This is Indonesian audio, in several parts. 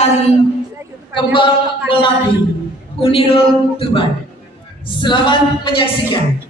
tari Kembang Melati Unirul Tuban. Selamat menyaksikan.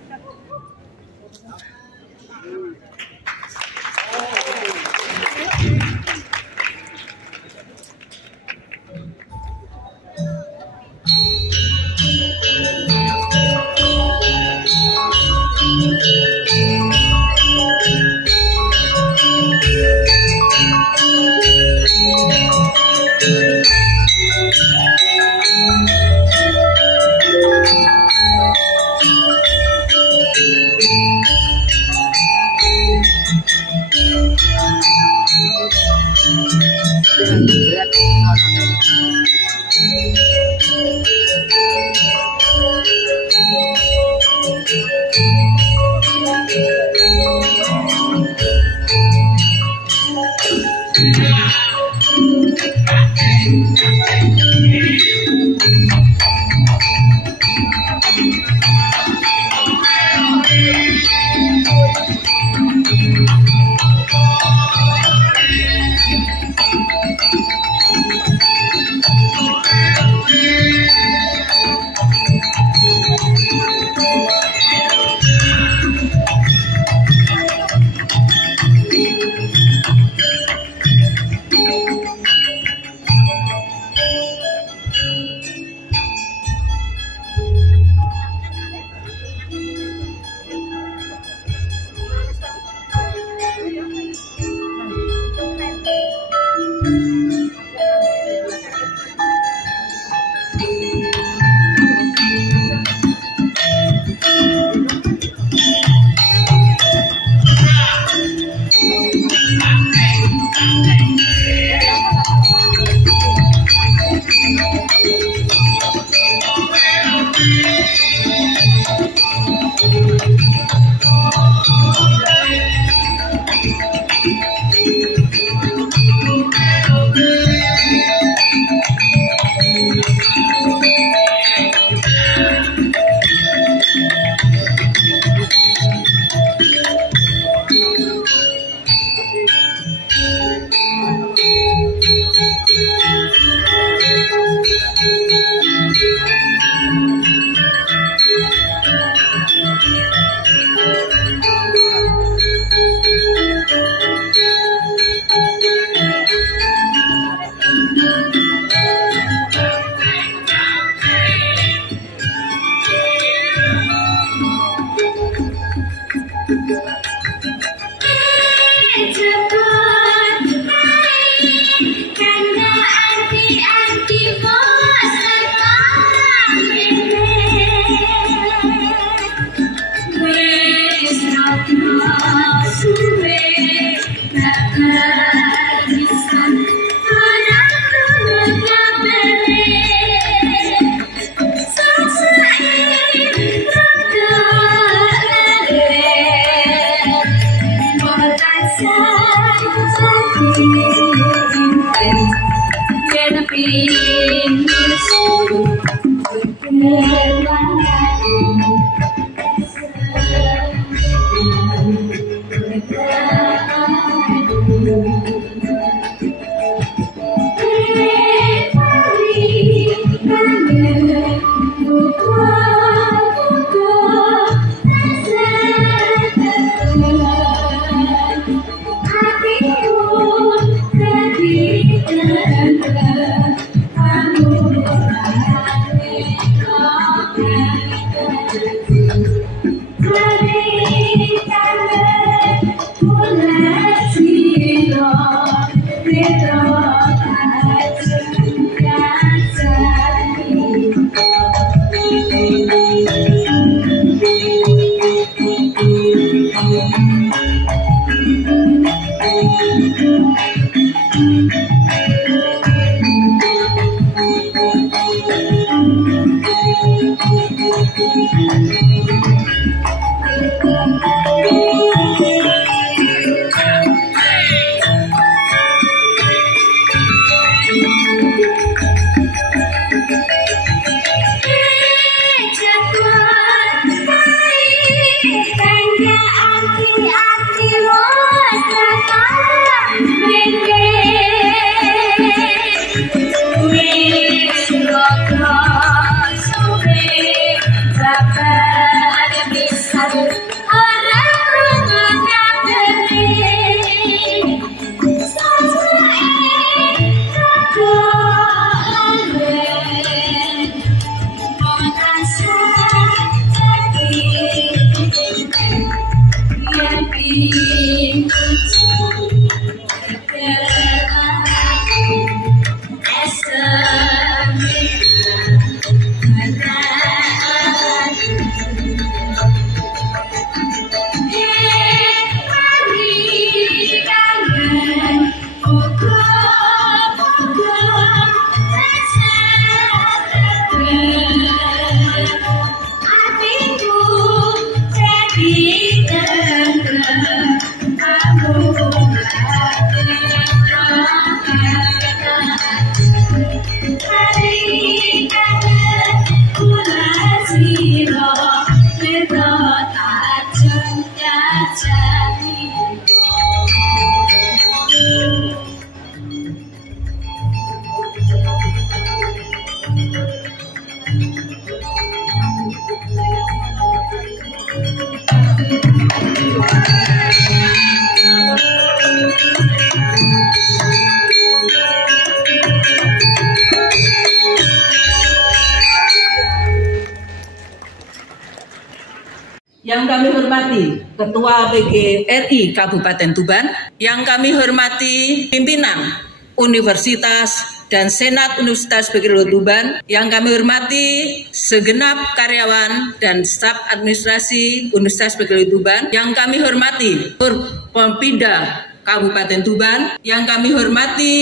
Yang kami hormati Ketua PGRI Kabupaten Tuban, yang kami hormati pimpinan Universitas dan Senat Universitas PGRI Tuban, yang kami hormati segenap karyawan dan staf administrasi Universitas PGRI Tuban, yang kami hormati Forkompinda Kabupaten Tuban, yang kami hormati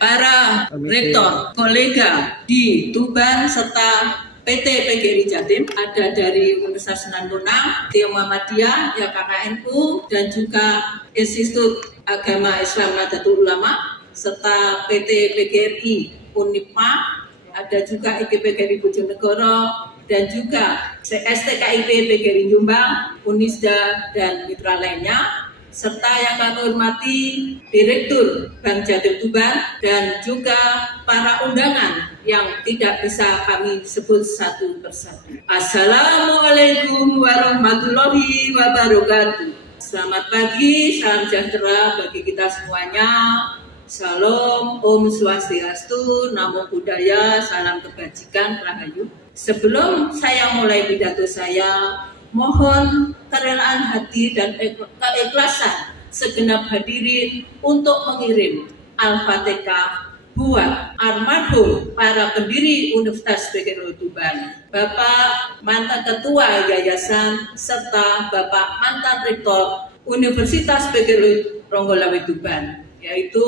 para rektor, kolega di Tuban, serta PT PGRI Jatim, ada dari Universitas Nantonang, Tio Muhammadiyah, KKNU, dan juga Institut Agama Islam Nahdlatul Ulama, serta PT PGRI Unipma, ada juga IP PGRI Bojonegoro, dan juga STKIP PGRI Jombang, Unisda, dan mitra lainnya, serta yang kami hormati Direktur Bank Jatim Tuban, dan juga para undangan yang tidak bisa kami sebut satu persatu. Assalamualaikum warahmatullahi wabarakatuh. Selamat pagi, salam sejahtera bagi kita semuanya. Salam, Om Swastiastu, Namo Buddhaya, salam kebajikan, Rahayu. Sebelum saya mulai pidato saya, mohon kerelaan hati dan keikhlasan segenap hadirin untuk mengirim Al-Fatihah buat almarhum para pendiri Universitas PGRI Tuban, Bapak mantan Ketua Yayasan, serta Bapak mantan Rektor Universitas PGRI Ronggolawe Tuban, yaitu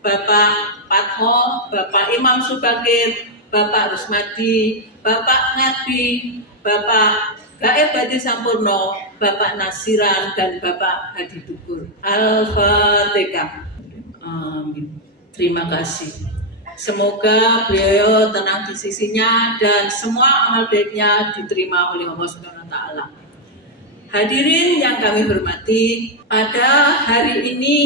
Bapak Patmo, Bapak Imam Subakir, Bapak Rusmadi, Bapak Ngati, Bapak Gaib Badi Sampurno, Bapak Nasiran, dan Bapak Hadi Dukur. Al-Fatihah. Amin. Terima kasih. Semoga beliau tenang di sisinya dan semua amal baiknya diterima oleh Allah Subhanahu wa Ta'ala. Hadirin yang kami hormati, pada hari ini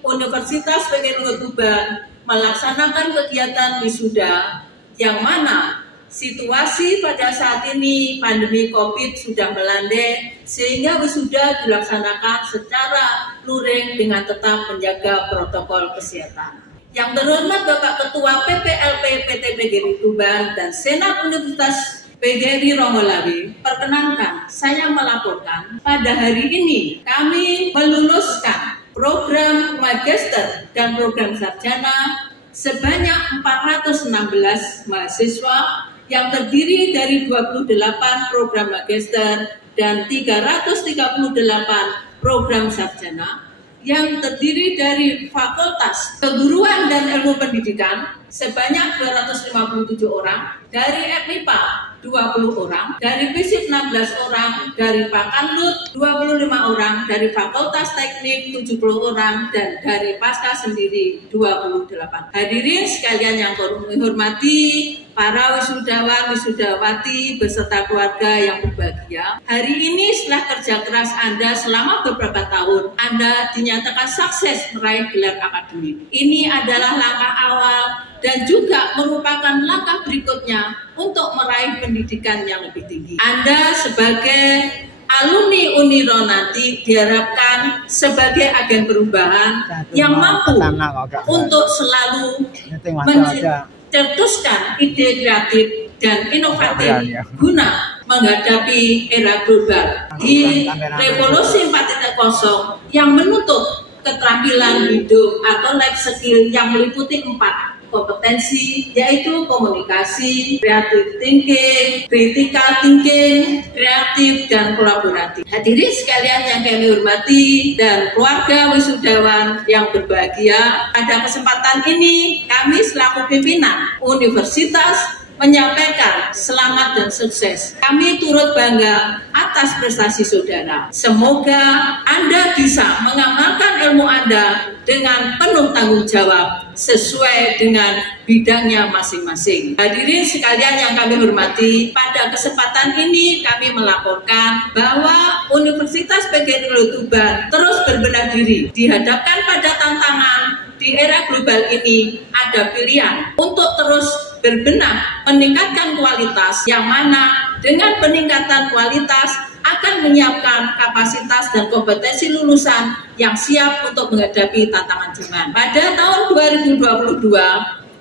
Universitas PGRI Tuban melaksanakan kegiatan wisuda, yang mana situasi pada saat ini pandemi COVID sudah melandai, sehingga wisuda dilaksanakan secara luring dengan tetap menjaga protokol kesehatan. Yang terhormat Bapak Ketua PPLP PT PGRI Tuban dan Senat Universitas PGRI Ronggolawe, perkenankan saya melaporkan pada hari ini kami meluluskan program magister dan program sarjana sebanyak 416 mahasiswa yang terdiri dari 28 program magister dan 338 program sarjana, yang terdiri dari Fakultas Keguruan dan Ilmu Pendidikan sebanyak 257 orang, dari FMIPA 20 orang, dari FISIP 16 orang, dari Fakanlut 25 orang, dari Fakultas Teknik 70 orang, dan dari Pasca sendiri 28. Hadirin sekalian yang kami hormati, para wisudawan, wisudawati, beserta keluarga yang berbahagia, hari ini setelah kerja keras Anda selama beberapa tahun, Anda dinyatakan sukses meraih gelar akademik. Ini adalah langkah awal dan juga merupakan langkah berikutnya untuk meraih pendidikan yang lebih tinggi. Anda sebagai alumni Uniro nanti diharapkan sebagai agen perubahan yang mampu untuk selalu mencetuskan ide kreatif dan inovatif guna menghadapi era global di revolusi 4.0 yang menuntut keterampilan hidup atau life skill yang meliputi 4 kompetensi, yaitu komunikasi, creative thinking, critical thinking, kreatif, dan kolaboratif. Hadirin sekalian yang kami hormati dan keluarga wisudawan yang berbahagia, pada kesempatan ini kami selaku pimpinan Universitas menyampaikan selamat dan sukses. Kami turut bangga atas prestasi saudara. Semoga Anda bisa mengamalkan ilmu Anda dengan penuh tanggung jawab sesuai dengan bidangnya masing-masing. Hadirin sekalian yang kami hormati, pada kesempatan ini kami melaporkan bahwa Universitas PGRI Tuban terus berbenah diri. Dihadapkan pada tantangan di era global ini, ada pilihan untuk terus berbenah, meningkatkan kualitas, yang mana dengan peningkatan kualitas akan menyiapkan kapasitas dan kompetensi lulusan yang siap untuk menghadapi tantangan zaman. Pada tahun 2022,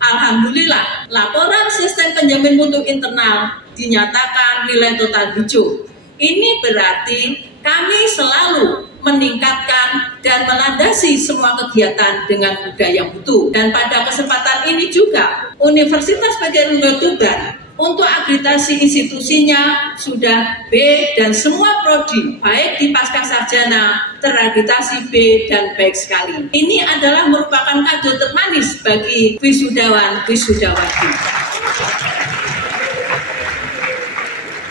alhamdulillah, laporan sistem penjamin mutu internal dinyatakan nilai total hijau. Ini berarti kami selalu meningkatkan dan melandasi semua kegiatan dengan budaya mutu. Dan pada kesempatan ini juga Universitas PGRI Tuban untuk akreditasi institusinya sudah B dan semua prodi baik di pasca sarjana terakreditasi B dan baik sekali. Ini adalah merupakan kado termanis bagi wisudawan wisudawati.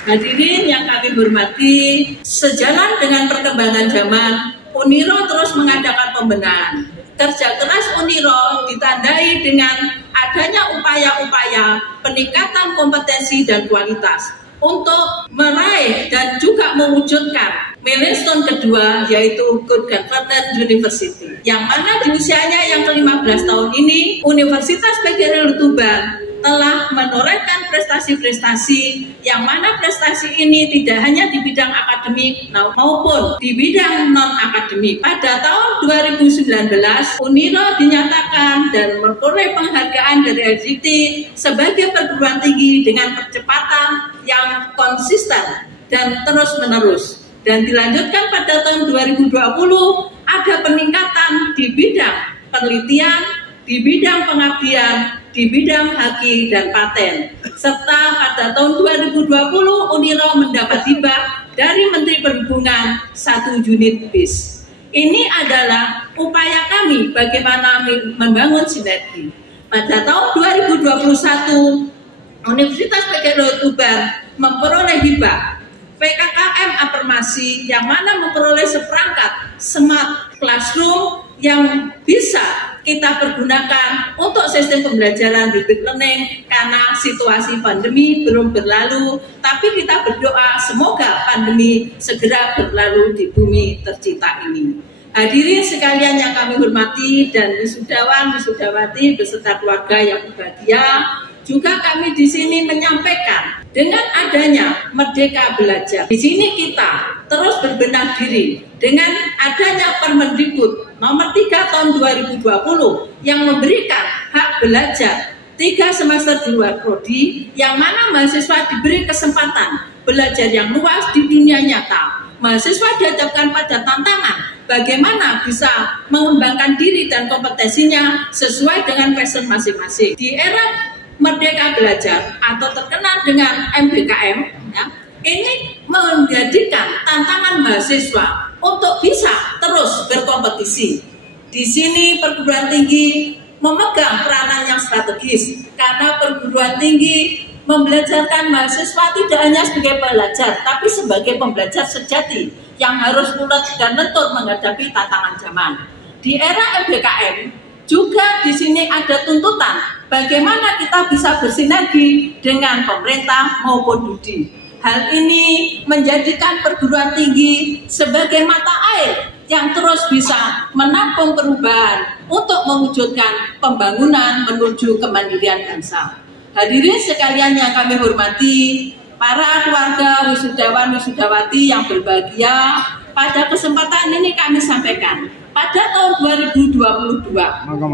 Hadirin yang kami hormati, sejalan dengan perkembangan zaman, Uniro terus mengadakan pembenahan. Kerja keras Uniro ditandai dengan adanya upaya-upaya peningkatan kompetensi dan kualitas untuk meraih dan juga mewujudkan milestone kedua, yaitu Good Governance University, yang mana di usianya yang ke-15 tahun ini Universitas PGRI Tuban telah menorehkan prestasi-prestasi yang mana prestasi ini tidak hanya di bidang akademik maupun di bidang non-akademik. Pada tahun 2019, Uniro dinyatakan dan memperoleh penghargaan dari LGT sebagai perguruan tinggi dengan percepatan yang konsisten dan terus-menerus. Dan dilanjutkan pada tahun 2020, ada peningkatan di bidang penelitian, di bidang pengabdian, di bidang haki dan paten. Serta pada tahun 2020 Uniro mendapat hibah dari Menteri Perhubungan 1 unit bis. Ini adalah upaya kami bagaimana membangun sinergi. Pada tahun 2021 Universitas PGRI Tuban memperoleh hibah PKKM Afirmasi yang mana memperoleh seperangkat smart classroom yang bisa kita pergunakan untuk sistem pembelajaran hybrid learning karena situasi pandemi belum berlalu, tapi kita berdoa semoga pandemi segera berlalu di bumi tercipta ini. Hadirin sekalian yang kami hormati dan wisudawan wisudawati beserta keluarga yang berbahagia, juga kami di sini menyampaikan dengan adanya Merdeka Belajar. Di sini kita terus berbenah diri dengan adanya Permendikbud nomor 3 tahun 2020 yang memberikan hak belajar 3 semester di luar prodi, yang mana mahasiswa diberi kesempatan belajar yang luas di dunia nyata. Mahasiswa dihadapkan pada tantangan bagaimana bisa mengembangkan diri dan kompetensinya sesuai dengan passion masing-masing. Di era Merdeka Belajar atau terkenal dengan MBKM, ya, ini menjadikan tantangan mahasiswa untuk bisa terus berkompetisi. Di sini perguruan tinggi memegang peranan yang strategis karena perguruan tinggi membelajarkan mahasiswa tidak hanya sebagai pelajar, tapi sebagai pembelajar sejati yang harus ulet dan lentur menghadapi tantangan zaman. Di era MBKM juga di sini ada tuntutan bagaimana kita bisa bersinergi dengan pemerintah maupun Dudi. Hal ini menjadikan perguruan tinggi sebagai mata air yang terus bisa menampung perubahan untuk mewujudkan pembangunan menuju kemandirian bangsa. Hadirin sekalian yang kami hormati, para keluarga wisudawan wisudawati yang berbahagia, pada kesempatan ini kami sampaikan, pada tahun 2022,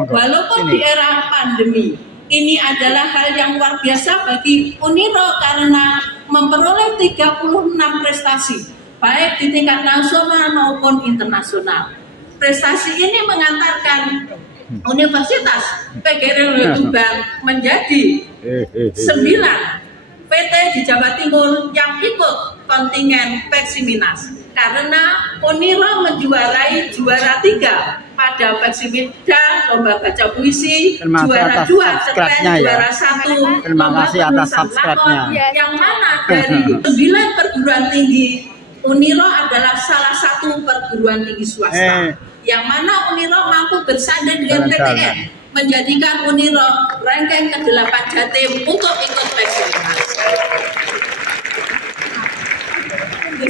walaupun di era pandemi, ini adalah hal yang luar biasa bagi Uniro karena memperoleh 36 prestasi, baik di tingkat nasional maupun internasional. Prestasi ini mengantarkan Universitas PGRI Tuban menjadi 9 PT di Jawa Timur yang ikut kontingen Peksiminas. Karena Uniro menjuarai juara 3 pada Peksimida, lomba baca puisi, juara 2, cerpen, juara 1, terima kasih atas subscribe-nya. Yang mana dari 9 perguruan tinggi, Uniro adalah salah satu perguruan tinggi swasta. Yang mana Uniro mampu bersanding dengan PTN, menjadikan Uniro ranking ke-8 Jatim untuk ikut Peksiminas.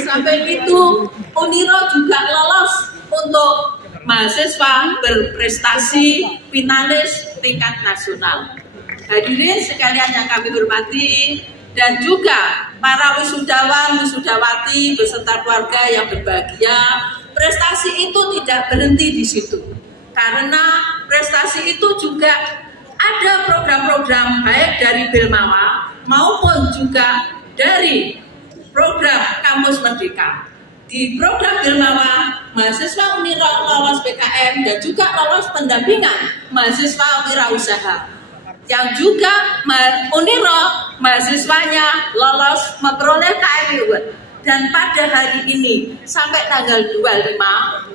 Sampai itu Uniro juga lolos untuk mahasiswa berprestasi finalis tingkat nasional. Hadirin sekalian yang kami hormati, dan juga para wisudawan wisudawati beserta keluarga yang berbahagia, prestasi itu tidak berhenti di situ. Karena prestasi itu juga ada program-program baik dari Bilmawa maupun juga dari program Kampus Merdeka. di program Wilmawa, mahasiswa Uniro lolos BKM dan juga lolos pendampingan mahasiswa wirausaha. Yang juga Uniro mahasiswanya lolos memperoleh KMI Award. Dan pada hari ini sampai tanggal 25,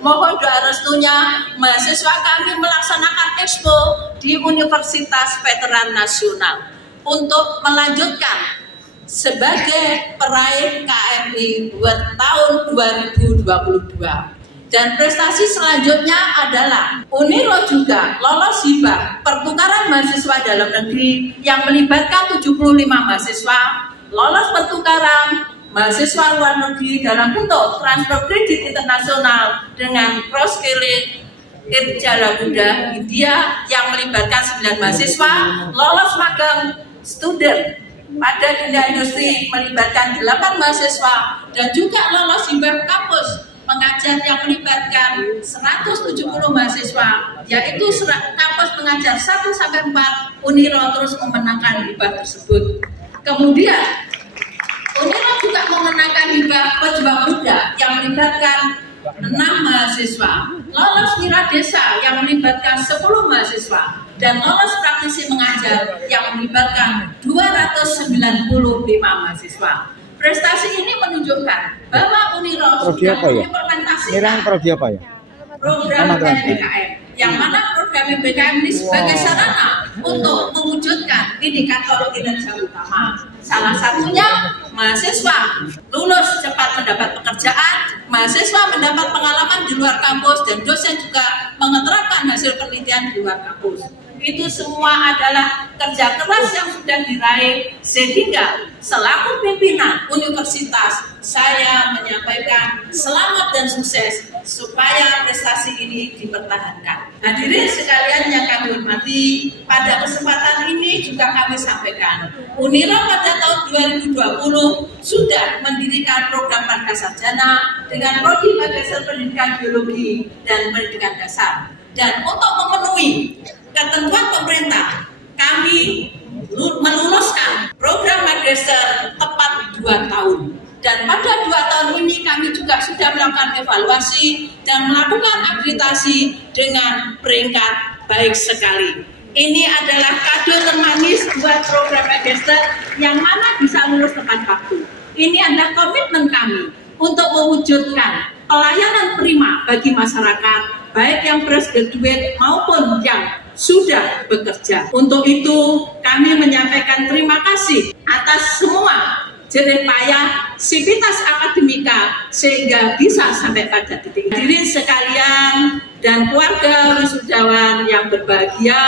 mohon doa restunya mahasiswa kami melaksanakan expo di Universitas Veteran Nasional untuk melanjutkan sebagai peraih KMI Award tahun 2022. Dan prestasi selanjutnya adalah Uniro juga lolos hibah pertukaran mahasiswa dalam negeri yang melibatkan 75 mahasiswa, lolos pertukaran mahasiswa luar negeri dalam bentuk transfer kredit internasional dengan cross-skilling Irja Buddha India yang melibatkan 9 mahasiswa, lolos magang student pada dunia industri melibatkan 8 mahasiswa, dan juga lolos hibah kampus pengajar yang melibatkan 170 mahasiswa, yaitu kampus pengajar 1-4 Uniro terus memenangkan hibah tersebut. Kemudian Uniro juga memenangkan hibah pejuang muda yang melibatkan 6 mahasiswa, lolos Wira Desa yang melibatkan 10 mahasiswa, dan lolos praktisi mengajar yang melibatkan 295 mahasiswa. Prestasi ini menunjukkan bahwa Uniro sudah mengimplementasikan program BKM, yang mana program BKM ini sebagai sarana untuk mewujudkan indikator kinerja utama. Salah satunya mahasiswa lulus cepat mendapat pekerjaan, mahasiswa mendapat pengalaman di luar kampus, dan dosen juga menerapkan hasil penelitian di luar kampus. Itu semua adalah kerja keras yang sudah diraih, sehingga selaku pimpinan universitas saya menyampaikan selamat dan sukses supaya prestasi ini dipertahankan. Hadirin sekalian yang kami hormati, pada kesempatan ini juga kami sampaikan Uniro pada tahun 2020 sudah mendirikan program Margasarjana dengan prodi Magister Pendidikan Biologi dan Pendidikan Dasar. Dan untuk memenuhi ketentuan pemerintah, kami meluluskan program Magister tepat 2 tahun. Dan pada 2 tahun ini kami juga sudah melakukan evaluasi dan melakukan akreditasi dengan peringkat baik sekali. Ini adalah kado termanis buat program Magister yang mana bisa lulus tepat waktu. Ini adalah komitmen kami untuk mewujudkan pelayanan prima bagi masyarakat, baik yang fresh graduate maupun yang sudah bekerja. Untuk itu kami menyampaikan terima kasih atas semua jerih payah sivitas akademika sehingga bisa sampai pada titik ini. Hadirin sekalian dan keluarga wisudawan yang berbahagia,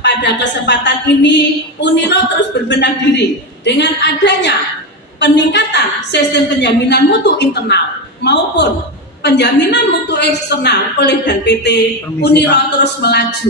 pada kesempatan ini Uniro terus berbenah diri dengan adanya peningkatan sistem penjaminan mutu internal maupun penjaminan mutu eksternal oleh dan PT. Uniro terus melaju.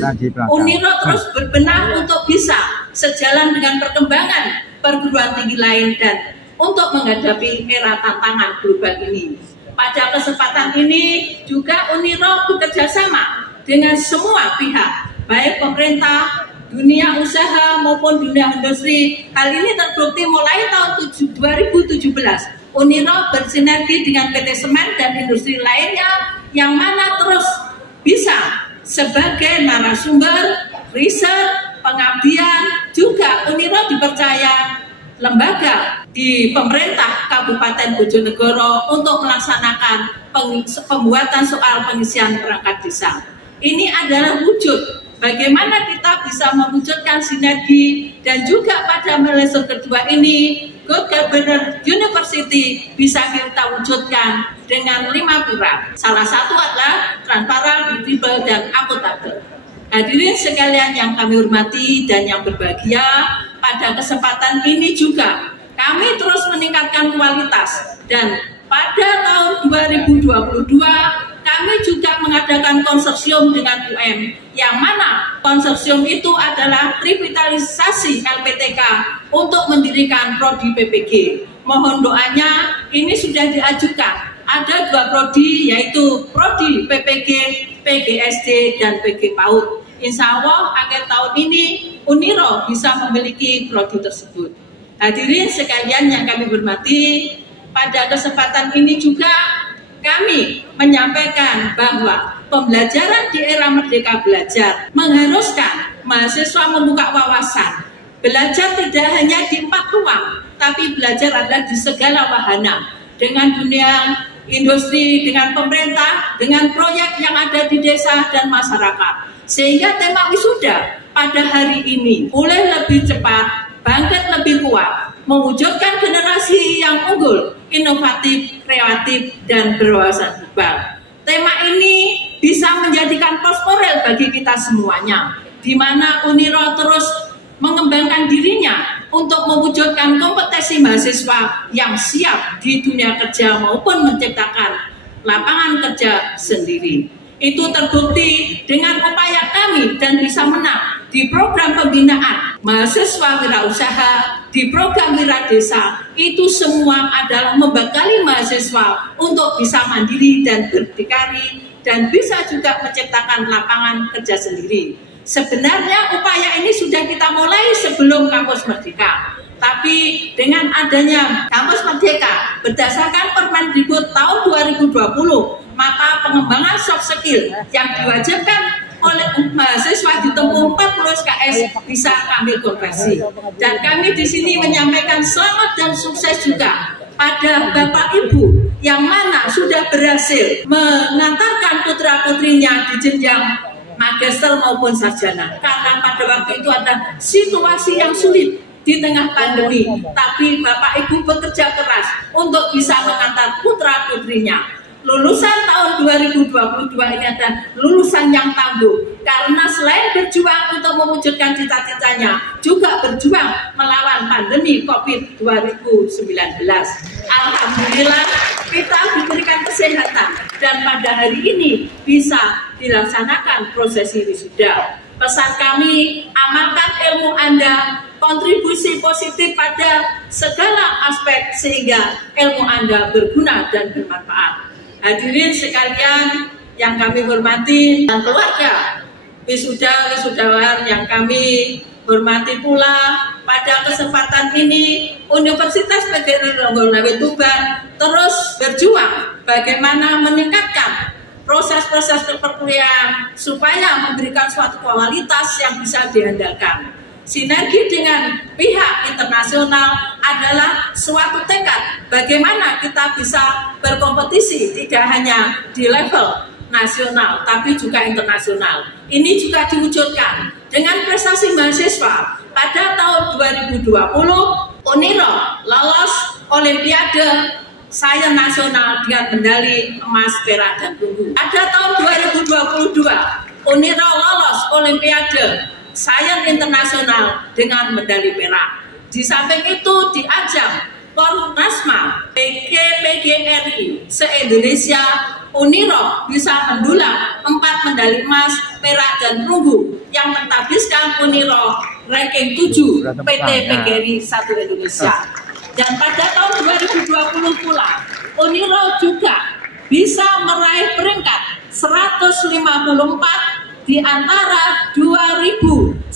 Uniro terus berbenah untuk bisa sejalan dengan perkembangan perguruan tinggi lain dan untuk menghadapi era tantangan global ini. Pada kesempatan ini juga Uniro bekerja sama dengan semua pihak, baik pemerintah, dunia usaha maupun dunia industri. Hal ini terbukti mulai tahun 2017. Uniro bersinergi dengan PT Semen dan industri lainnya yang mana terus bisa sebagai narasumber, riset, pengabdian. Juga Uniro dipercaya lembaga di pemerintah Kabupaten Bojonegoro untuk melaksanakan pembuatan soal pengisian perangkat desa. Ini adalah wujud bagaimana kita bisa mewujudkan sinergi, dan juga pada semester kedua ini Good Governor University bisa kita wujudkan dengan 5 pilar. Salah satu adalah transparan, kredibel, dan akuntabel. Hadirin sekalian yang kami hormati dan yang berbahagia, pada kesempatan ini juga kami terus meningkatkan kualitas, dan pada tahun 2022 kami juga mengadakan konsorsium dengan UM, yang mana konsorsium itu adalah revitalisasi LPTK untuk mendirikan prodi PPG. Mohon doanya, ini sudah diajukan. Ada 2 prodi, yaitu prodi PPG, PGSD, dan PG PAUD. Insya Allah akhir tahun ini Uniro bisa memiliki prodi tersebut. Hadirin sekalian yang kami hormati, pada kesempatan ini juga kami menyampaikan bahwa pembelajaran di era Merdeka Belajar mengharuskan mahasiswa membuka wawasan. Belajar tidak hanya di 4 ruang, tapi belajar adalah di segala wahana. Dengan dunia industri, dengan pemerintah, dengan proyek yang ada di desa dan masyarakat. Sehingga tema wisuda pada hari ini boleh lebih cepat, bangkit lebih kuat, mewujudkan generasi yang unggul, inovatif, kreatif, dan berwawasan global. Tema ini bisa menjadikan prospering bagi kita semuanya, di mana UNIRO terus mengembangkan dirinya untuk mewujudkan kompetensi mahasiswa yang siap di dunia kerja maupun menciptakan lapangan kerja sendiri. Itu terbukti dengan upaya kami dan bisa menang di program pembinaan mahasiswa wirausaha, di program Wira Desa. Itu semua adalah membekali mahasiswa untuk bisa mandiri dan berdikari dan bisa juga menciptakan lapangan kerja sendiri. Sebenarnya upaya ini sudah kita mulai sebelum Kampus Merdeka. Tapi dengan adanya Kampus Merdeka berdasarkan Permendikbud tahun 2020, maka pengembangan soft skill yang diwajibkan oleh mahasiswa ditempuh 40 SKS bisa kami konversi. Dan kami di sini menyampaikan selamat dan sukses juga pada Bapak Ibu yang mana sudah berhasil mengantarkan putra-putrinya di jenjang magister maupun sarjana. Karena pada waktu itu ada situasi yang sulit di tengah pandemi, tapi Bapak Ibu bekerja keras untuk bisa mengantar putra-putrinya. Lulusan tahun 2022 ini adalah lulusan yang tangguh, karena selain berjuang untuk mewujudkan cita-citanya, juga berjuang melawan pandemi COVID-19. Alhamdulillah kita diberikan kesehatan dan pada hari ini bisa dilaksanakan prosesi wisuda. Pesan kami, amalkan ilmu Anda, kontribusi positif pada segala aspek sehingga ilmu Anda berguna dan bermanfaat. Hadirin sekalian yang kami hormati dan keluarga wisudawan yang kami hormati pula, pada kesempatan ini Universitas PGRI Ronggonawe Tuban terus berjuang bagaimana meningkatkan proses-proses perkuliahan supaya memberikan suatu kualitas yang bisa diandalkan. Sinergi dengan pihak internasional adalah suatu tekad bagaimana kita bisa berkompetisi tidak hanya di level nasional tapi juga internasional. Ini juga diwujudkan dengan prestasi mahasiswa. Pada tahun 2020 UNIRO lolos Olimpiade Sains Nasional dengan medali emas, perak, dan perunggu. Pada tahun 2022 UNIRO lolos Olimpiade Sains Internasional dengan medali perak. Di samping itu di ajang Pornasma PGRI se-Indonesia, UNIRO bisa mendulang 4 medali emas, perak, dan perunggu yang mentabiskan UNIRO ranking 7 PT PGRI 1 Indonesia. Dan pada tahun 2020 pula UNIRO juga bisa meraih peringkat 154 di antara 2.916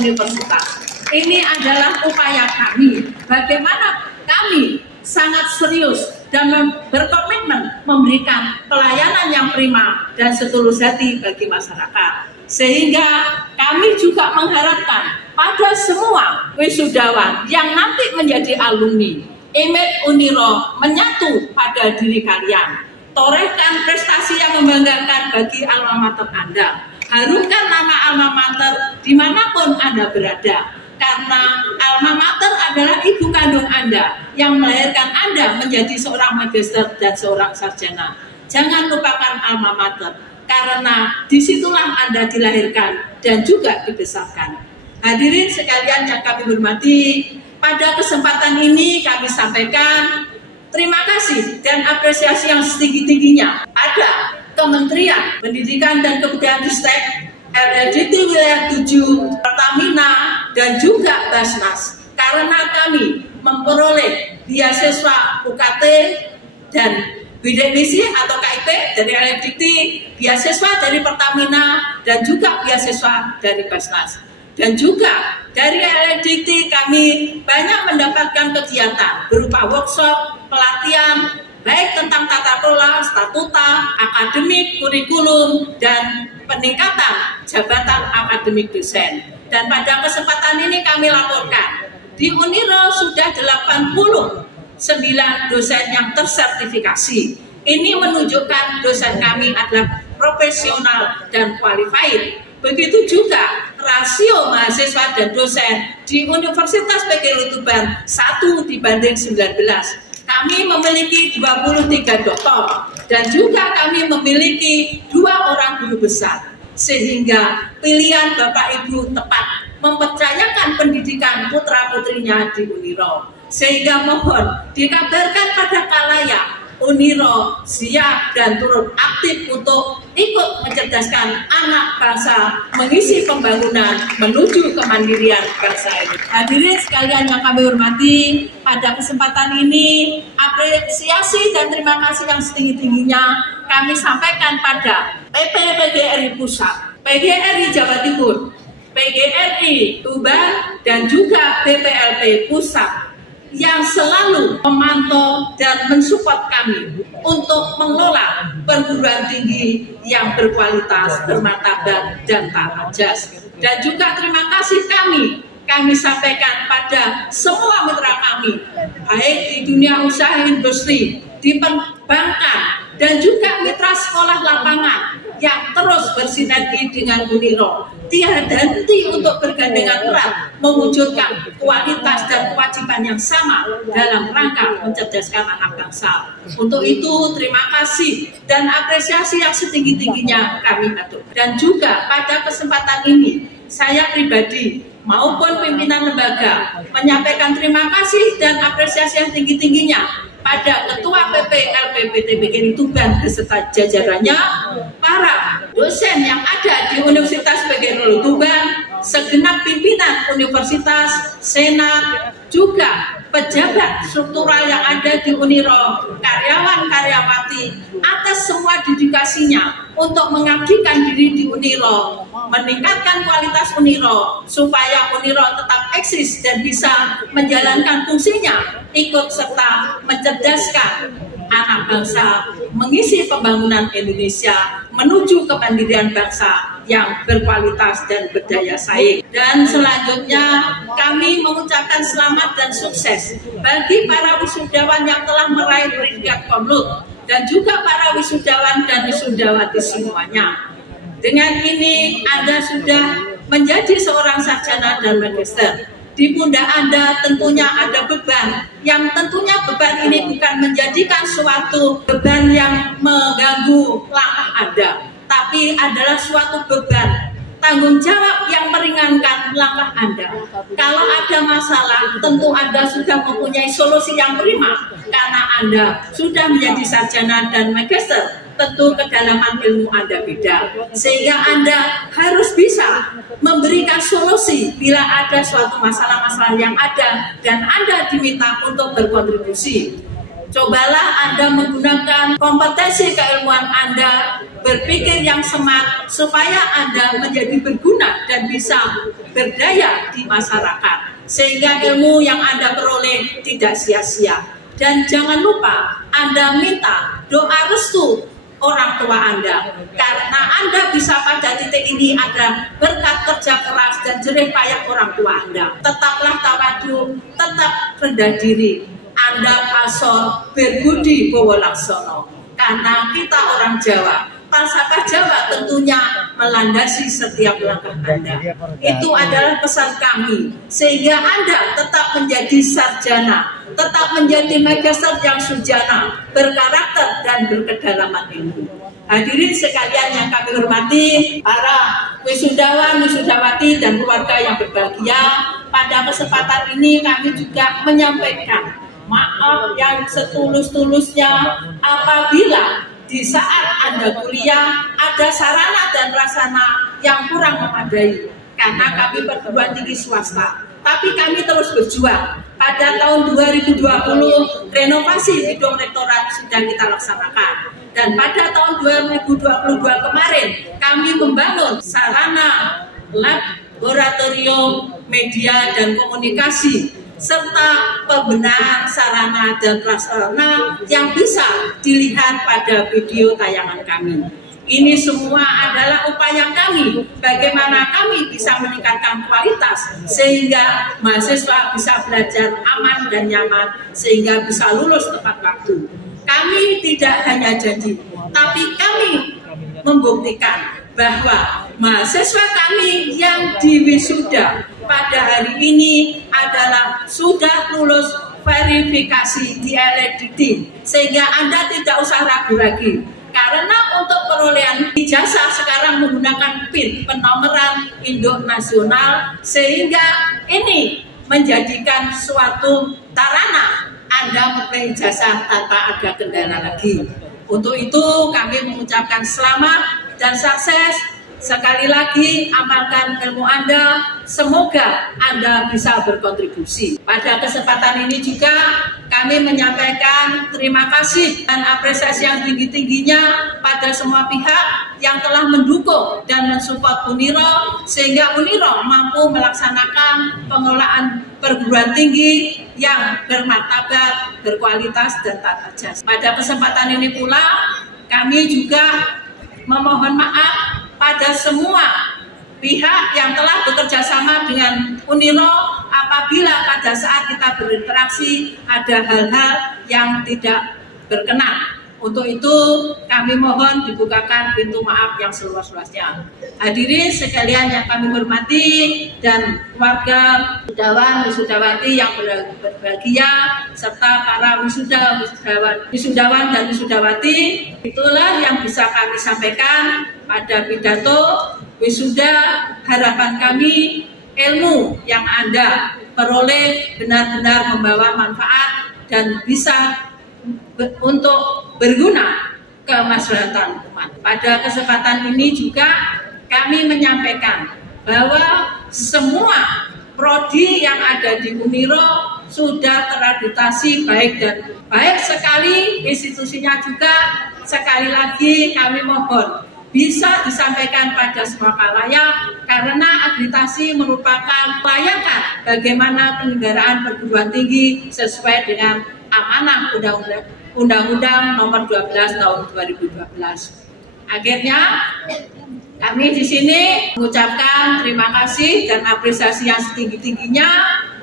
universitas. Ini adalah upaya kami, bagaimana kami sangat serius dan berkomitmen memberikan pelayanan yang prima dan setulus hati bagi masyarakat. Sehingga kami juga mengharapkan pada semua wisudawan yang nanti menjadi alumni, image UNIRO menyatu pada diri kalian. Torehkan prestasi yang membanggakan bagi alma mater Anda. Harumkan nama alma mater dimanapun Anda berada. Karena alma mater adalah ibu kandung Anda yang melahirkan Anda menjadi seorang magister dan seorang sarjana. Jangan lupakan alma mater, karena disitulah Anda dilahirkan dan juga dibesarkan. Hadirin sekalian yang kami hormati, pada kesempatan ini kami sampaikan terima kasih dan apresiasi yang setinggi-tingginya ada Kementerian Pendidikan dan Kebudayaan Ristek, LLDT Wilayah 7, Pertamina, dan juga Basnas. Karena kami memperoleh beasiswa UKT dan bidik misi atau KIP dari LLDT, beasiswa dari Pertamina, dan juga beasiswa dari Basnas. Dan juga dari LLDT kami banyak mendapatkan kegiatan berupa workshop, pelatihan, baik tentang tata kelola, statuta, akademik, kurikulum, dan peningkatan jabatan akademik dosen. Dan pada kesempatan ini kami laporkan, di Uniro sudah 89 dosen yang tersertifikasi. Ini menunjukkan dosen kami adalah profesional dan qualified. Begitu juga rasio mahasiswa dan dosen di Universitas PGRI Tuban 1:19. Kami memiliki 23 doktor dan juga kami memiliki 2 orang guru besar. Sehingga pilihan Bapak Ibu tepat mempercayakan pendidikan putra-putrinya di Uniro. Sehingga mohon dikabarkan pada khalayak, Uniro siap dan turut aktif untuk ikut mencerdaskan anak bangsa mengisi pembangunan menuju kemandirian bangsa ini. Hadirin sekalian yang kami hormati, pada kesempatan ini apresiasi dan terima kasih yang setinggi-tingginya kami sampaikan pada PGRI Pusat, PGRI Jawa Timur, PGRI Tuban, dan juga BPLP Pusat yang selalu memantau dan mensupport kami untuk mengelola perguruan tinggi yang berkualitas, bermartabat, dan tak ajas. Dan juga terima kasih kami sampaikan pada semua mitra kami, baik di dunia usaha industri, di perbankan, dan juga mitra sekolah lapangan yang terus bersinergi dengan Uniro. Tiada henti untuk bergandengan erat mewujudkan kualitas dan kewajiban yang sama dalam rangka mencerdaskan anak bangsa. Untuk itu terima kasih dan apresiasi yang setinggi-tingginya kami atur. Dan juga pada kesempatan ini saya pribadi maupun pimpinan lembaga menyampaikan terima kasih dan apresiasi yang tinggi-tingginya pada Ketua PPLP PGRI Tuban beserta jajarannya, para dosen yang ada di Universitas PGRI Tuban, segenap pimpinan universitas, senat, juga pejabat struktural yang ada di Uniro, karyawan-karyawati, atas semua dedikasinya untuk mengabdikan diri di Uniro, meningkatkan kualitas Uniro, supaya Uniro tetap eksis dan bisa menjalankan fungsinya, ikut serta mencerdaskan anak bangsa, mengisi pembangunan Indonesia menuju kemandirian bangsa yang berkualitas dan berdaya saing. Dan selanjutnya kami mengucapkan selamat dan sukses bagi para wisudawan yang telah meraih predikat Komlut dan juga para wisudawan dan wisudawati semuanya. Dengan ini Anda sudah menjadi seorang sarjana dan magister. Di pundak Anda tentunya ada beban, yang tentunya beban ini bukan menjadikan suatu beban yang mengganggu langkah Anda, tapi adalah suatu beban, tanggung jawab yang meringankan langkah Anda. Kalau ada masalah, tentu Anda sudah mempunyai solusi yang prima, karena Anda sudah menjadi sarjana dan magister. Tentu kedalaman ilmu Anda beda, sehingga Anda harus bisa memberikan solusi bila ada suatu masalah-masalah yang ada dan Anda diminta untuk berkontribusi. Cobalah Anda menggunakan kompetensi keilmuan Anda, berpikir yang smart, supaya Anda menjadi berguna dan bisa berdaya di masyarakat, sehingga ilmu yang Anda peroleh tidak sia-sia. Dan jangan lupa Anda minta doa restu orang tua Anda, karena Anda bisa pada titik ini ada berkat kerja keras dan jerih payah orang tua Anda. Tetaplah tawadu, tetap rendah diri. Anda pasor berbudi bawa laksono, karena kita orang Jawa, falsafah Jawa tentunya melandasi setiap langkah Anda. Itu adalah pesan kami, sehingga Anda tetap menjadi sarjana, tetap menjadi magister yang sujana, berkarakter dan berkedalaman ilmu. Hadirin sekalian yang kami hormati, para wisudawan, wisudawati, dan keluarga yang berbahagia, pada kesempatan ini kami juga menyampaikan maaf yang setulus-tulusnya apabila di saat Anda kuliah ada sarana dan prasarana yang kurang memadai, karena kami perguruan tinggi swasta. Tapi kami terus berjuang. Pada tahun 2020 renovasi gedung rektorat sudah kita laksanakan. Dan pada tahun 2022 kemarin kami membangun sarana laboratorium media dan komunikasi serta pembenahan sarana dan prasarana yang bisa dilihat pada video tayangan kami. Ini semua adalah upaya kami bagaimana kami bisa meningkatkan kualitas sehingga mahasiswa bisa belajar aman dan nyaman sehingga bisa lulus tepat waktu. Kami tidak hanya janji, tapi kami membuktikan bahwa mahasiswa kami yang diwisuda pada hari ini adalah sudah lulus verifikasi di LEDD, sehingga Anda tidak usah ragu lagi. Karena untuk perolehan ijazah sekarang menggunakan PIN, penomoran induk nasional, sehingga ini menjadikan suatu sarana Anda memperoleh ijazah tanpa ada kendala lagi. Untuk itu kami mengucapkan selamat dan sukses. Sekali lagi amalkan ilmu Anda, semoga Anda bisa berkontribusi. Pada kesempatan ini juga kami menyampaikan terima kasih dan apresiasi yang tinggi-tingginya pada semua pihak yang telah mendukung dan mensupport Uniro sehingga Uniro mampu melaksanakan pengelolaan perguruan tinggi yang bermartabat, berkualitas dan tata jasa. Pada kesempatan ini pula kami juga memohon maaf pada semua pihak yang telah bekerja sama dengan Uniro apabila pada saat kita berinteraksi ada hal-hal yang tidak berkenan. Untuk itu kami mohon dibukakan pintu maaf yang seluas-luasnya. Hadirin sekalian yang kami hormati dan keluarga wisudawan, wisudawati yang berbahagia serta para wisudawan dan wisudawati, itulah yang bisa kami sampaikan pada pidato wisuda. Harapan kami ilmu yang Anda peroleh benar-benar membawa manfaat dan bisa untuk berguna kemaslahatan umat. Pada kesempatan ini juga kami menyampaikan bahwa semua prodi yang ada di Uniro sudah terakreditasi baik dan baik sekali institusinya juga. Sekali lagi kami mohon bisa disampaikan pada semua khalayak karena akreditasi merupakan layakan bagaimana penyelenggaraan perguruan tinggi sesuai dengan amanah Undang-Undang Nomor 12 Tahun 2012. Akhirnya kami di sini mengucapkan terima kasih dan apresiasi yang setinggi-tingginya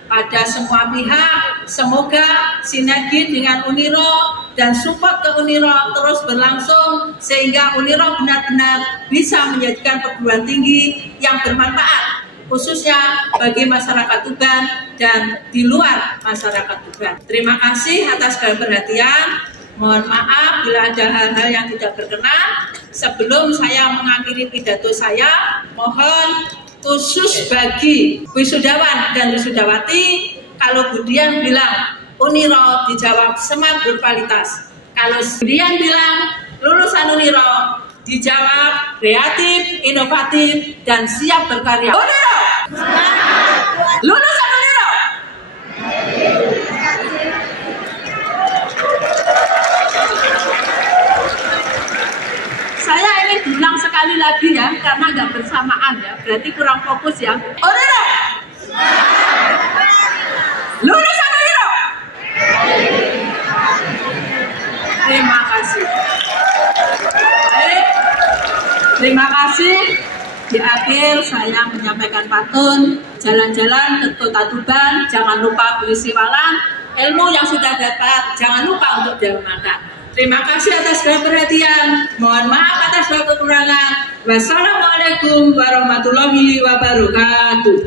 pada semua pihak. Semoga sinergi dengan Uniro dan support ke Uniro terus berlangsung sehingga Uniro benar-benar bisa menjadikan perguruan tinggi yang bermanfaat khususnya bagi masyarakat Tuban dan di luar masyarakat Tuban. Terima kasih atas perhatian. Mohon maaf bila ada hal-hal yang tidak berkenan. Sebelum saya mengakhiri pidato saya, mohon khusus bagi wisudawan dan wisudawati, kalau Budian bilang Uniro dijawab smart berkualitas. Kalau Budian bilang lulusan Uniro dijawab kreatif, inovatif, dan siap berkarya. Uniro! Lulusan Uniro! Saya ingin bilang sekali lagi ya, karena nggak bersamaan ya, berarti kurang fokus ya. Uniro! Lulusan Uniro! Terima kasih. Baik, terima kasih. Di akhir saya menyampaikan pantun, jalan-jalan ke Kota Tuban, jangan lupa beli siwalan, ilmu yang sudah dapat jangan lupa untuk diamalkan. Terima kasih atas segala perhatian. Mohon maaf atas segala kekurangan. Wassalamualaikum warahmatullahi wabarakatuh.